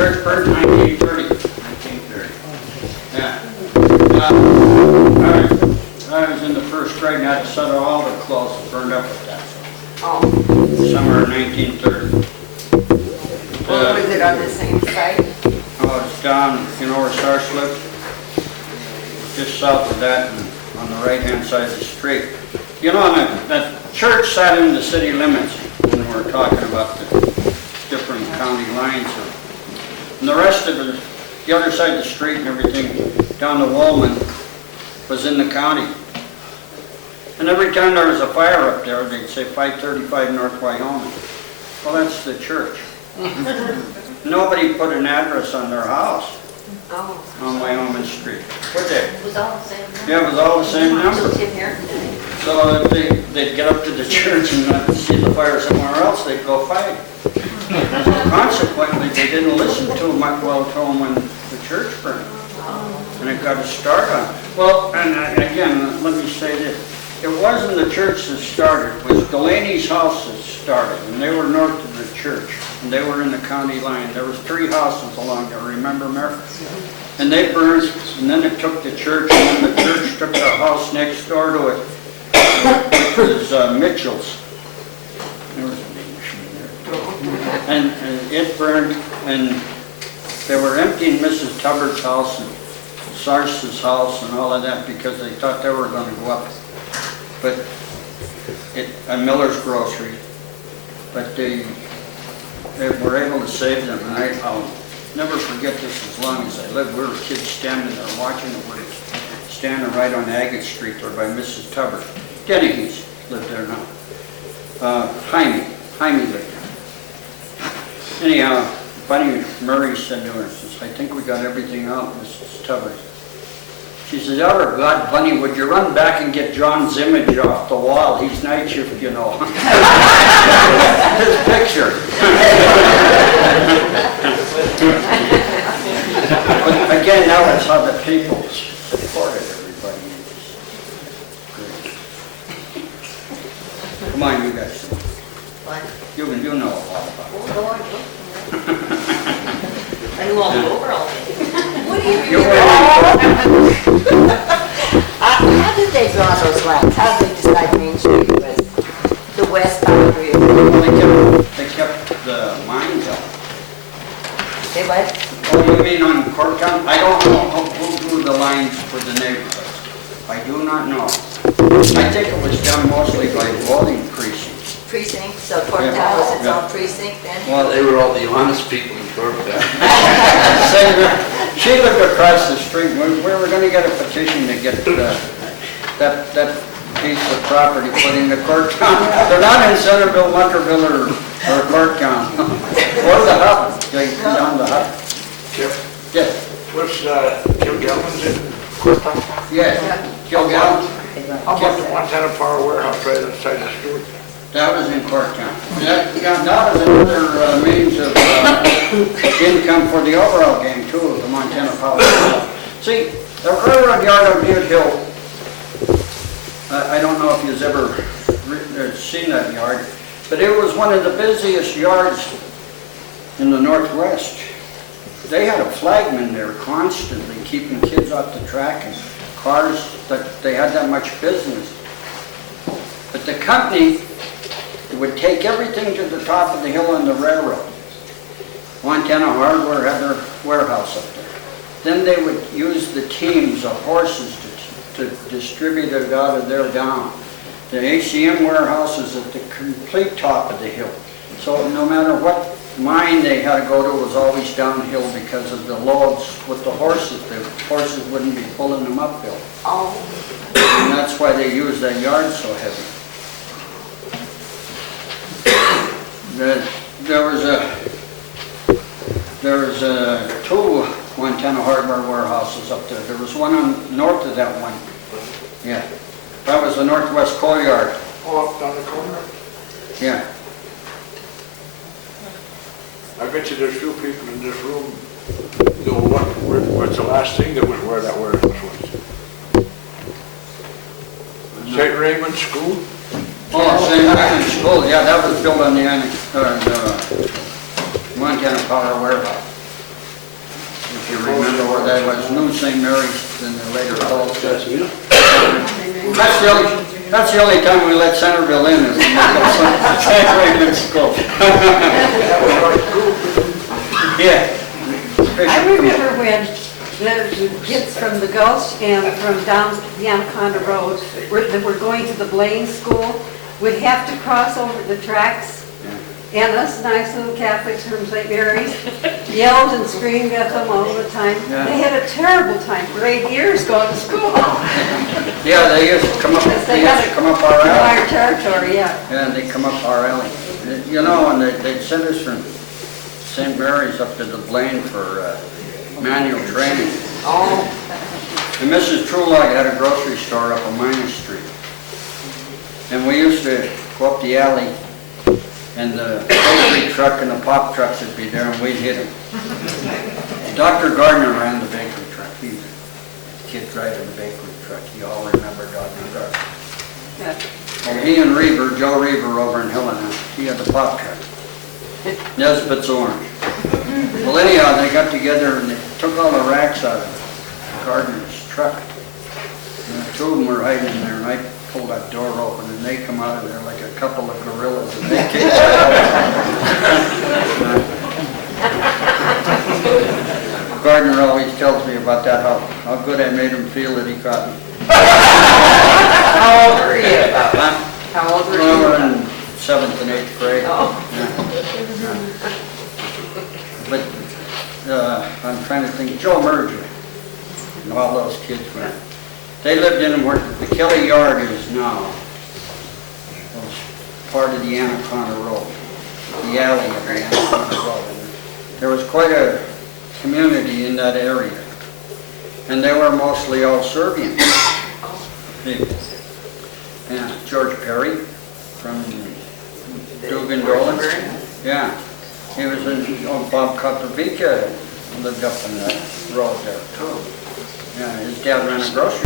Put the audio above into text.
Church burned in 1930. 1930. Yeah. I was in the first grade and had to set all the clothes that burned up with that. Oh, Summer of 1930. well, was it on the same site? Oh, it's down, you know where Star Slip? Just south of that and on the right-hand side of the street. You know, that church sat in the city limits when we were talking about the different county lines. And the rest of it, the other side of the street and everything, down to Woolman, was in the county. And every time there was a fire up there, they'd say 535 North Wyoming. Well, that's the church. Nobody put an address on their house Oh. on Wyoming Street, would they? It was all the same number. Yeah, it was all the same number. Just in here today. So if they'd get up to the church and not see the fire somewhere else, they'd go fight. Consequently, they didn't listen to them well to them when the church burned. And it got a start on it. Well, and again, let me say this. It wasn't the church that started. It was Delaney's house that started. And they were north of the church. And they were in the county line. There was 3 houses along there, remember, Mary? And they burned, and then it took the church, and then the church took the house next door to it, which was Mitchell's. There was a big machine there. And it burned, and they were emptying Mrs. Tubbard's house and Sars's house and all of that because they thought they were going to go up. But Miller's Grocery, but they were able to save them, and I'll never forget this as long as I live. We were kids standing there watching it. We were standing right on Agate Street there by Mrs. Tubbard. Dennehy's lived there now. Jaime lived there. Anyhow, Bunny Murray said to her, says, I think we got everything out, Mrs. Tubbard. She says, oh God, Bunny, would you run back and get John's image off the wall? He's night shift, you know. His picture. But again, now that's how the people supported everybody. Come on, you guys. What? You know a lot about We'll go on. I won't go over all day. What do you it. You How did they draw those lines? How did they decide Main Street was the west boundary? They kept the mines up. They what? Oh, you mean on Corktown? I don't know who drew the lines for the neighborhoods. I do not know. I think it was done mostly by voting precincts. Precinct, so Corktown was its own precinct then? Well, they were all the honest people in Corktown. She lived across the street. We were going to get a petition to get that piece of property put into Corktown. They're not in Centerville, Munterville, or Corktown. Or the hub. They come down the hub. Chip, Yes. what's Kilgallen's in Corktown? Yes. Kilgallen. How about the Montana Power Warehouse right outside the store? That was in Corktown. That was another means of income for the overall game, too, of the Montana Power. See, the railroad yard on Butte Hill, I don't know if you've ever seen that yard, but it was one of the busiest yards in the Northwest. They had a flagman there constantly, keeping kids off the track and cars, that they had that much business. But the company would take everything to the top of the hill on the railroad. Montana Hardware had their warehouse up there. Then they would use the teams of horses to distribute it out of there down. The ACM warehouse is at the complete top of the hill. So no matter what mine they had to go to, it was always downhill because of the loads with the horses. The horses wouldn't be pulling them uphill. Oh. And that's why they use that yard so heavy. There was 2 Montana Hardware warehouses up there. There was one on north of that one. Yeah, that was the Northwest Coal Yard. Oh, up down the corner? Yeah. I bet you there's few people in this room know what's the last thing that was where that warehouse was. St. Raymond School? Oh, St. Raymond School, yeah, that was built on the Montana Power Warehouse. if you remember where that was, New St. Mary's in the later called. That's it. That's the only time we let Centerville in, is when we go St. Raymond School. Yeah. I remember when the kids from the Gulch and from down the Anaconda Road that were going to the Blaine School would have to cross over the tracks. And us nice little Catholics from St. Mary's yelled and screamed at them all the time. Yeah. They had a terrible time for 8 years going to school. Yeah, they used to come up, they used to come up our alley. Our territory, yeah. Yeah, they come up our alley. You know, and they'd send us from St. Mary's up to the Blaine for manual training. Oh, And Mrs. Trulog had a grocery store up on Minor Street. And we used to go up the alley, and the bakery truck and the pop trucks would be there, and we'd hit them. Dr. Gardner ran the bakery truck. He was a kid driving the bakery truck. You all remember Dr. Gardner. Yeah. Well, he and Reaver, Joe Reaver over in Helena, he had the pop truck. Nesbitt's Orange. Well, anyhow, they got together and they took all the racks out of Gardner's truck. And the two of them were hiding in there, and I pulled that door open, and they come out of there like a couple of gorillas, and they kicked Gardner always tells me about that, how good I made him feel that he caught me. how old were you? Huh? How old were Well, you? we're in 7th and 8th grade. Oh. Yeah. But I'm trying to think, Joe Merger and all those kids went. They lived in where the Kelly Yard is now. It was part of the Anaconda Road, the alley of the Anaconda Road. And there was quite a community in that area. And they were mostly all Serbian people. Yeah, George Perry from Dugan Dolan. Yeah, he was in, Bob Kotovica lived up in that road there too. Yeah, his dad ran a grocery